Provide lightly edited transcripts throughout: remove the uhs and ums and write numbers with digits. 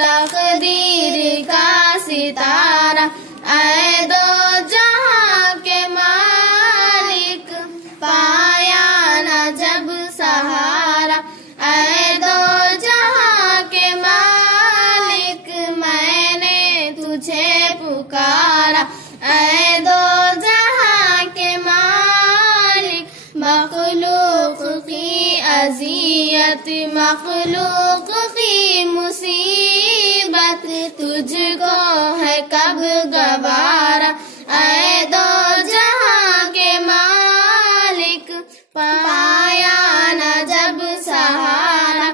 तकदीर का सितारा, ऐ दो जहां के मालिक, पाया न जब सहारा। ऐ दो जहां के मालिक, मैंने तुझे पुकारा। ऐ दो जहां के मालिक, मखलूक की अज़ियत, मखलूक की मुसीबत, तुझको है कब गवारा। ऐ दो जहां के मालिक, पाया न जब सहारा।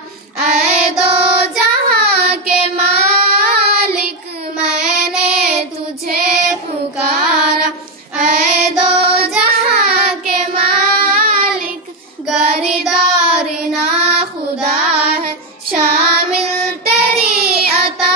ऐ दो जहां के मालिक, मैंने तुझे पुकारा। ऐ दो जहां के मालिक, गरीदार ना खुदा है, शामिल तेरी अता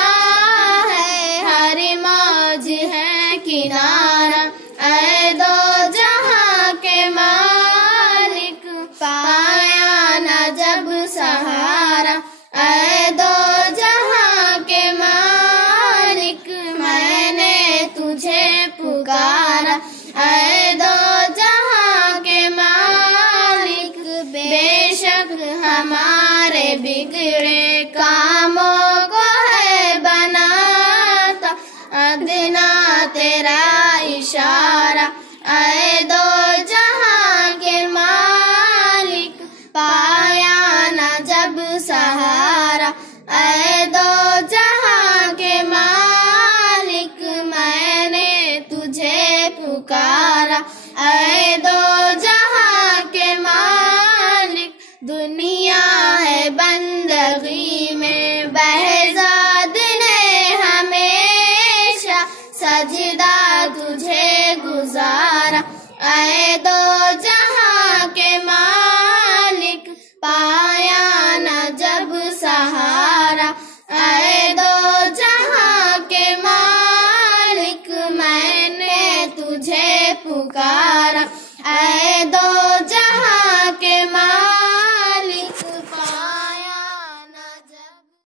है, हर मौज है किनारा। ऐ दो जहां के मालिक, पाया न जब सहारा। ऐ दो जहां के मालिक, मैंने तुझे पुकारा। ऐ दो जहां के मालिक, बेशक हमारे बिगड़े कामों को है बनाता, अदना तेरा इशारा। ऐ दो जहां के मालिक, पाया न जब सहारा। ऐ